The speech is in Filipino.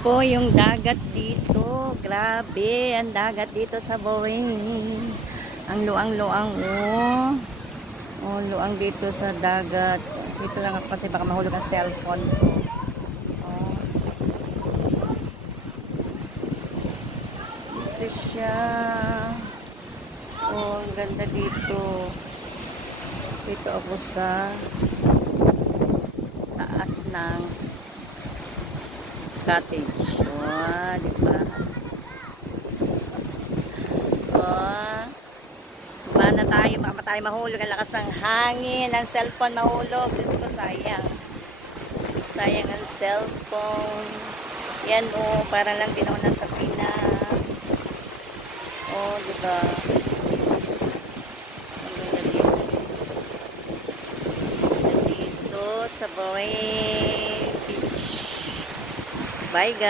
Po yung dagat dito. Grabe, ang dagat dito sa Bowen. Ang luang-luang oh. Oh, luang dito sa dagat. Dito lang ako kasi baka mahulog ang cellphone ko. Oh. Dito siya. Oh, ang ganda dito. Dito ako sa taas ng cottage. Oh, di ba? Oh. Bana tayo, baka tayo mahulog. Ang lakas ng hangin. Ang cellphone mahulog. Diyos ko, sayang. Sayang ang cellphone. Yan oh, para lang din ako nasa Pinas. Oh, di ba? Dito sa Bowen Beach. Bye guys.